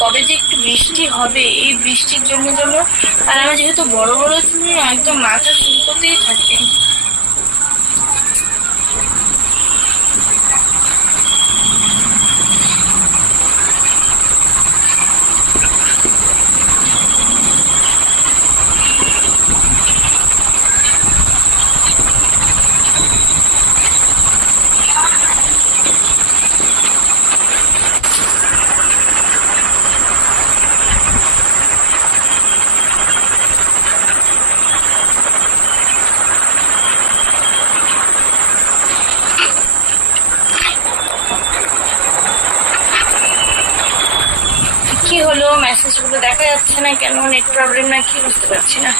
কবে যে একটু বৃষ্টি হবে। এই বৃষ্টির জন্য আর আমার যেহেতু বড় বড় চুল একদম মাথা চুলকোতেই থাকে। কি হলো, মেসেজগুলো দেখা যাচ্ছে না কেন? নেট প্রবলেম না কি বুঝতে পারছি না।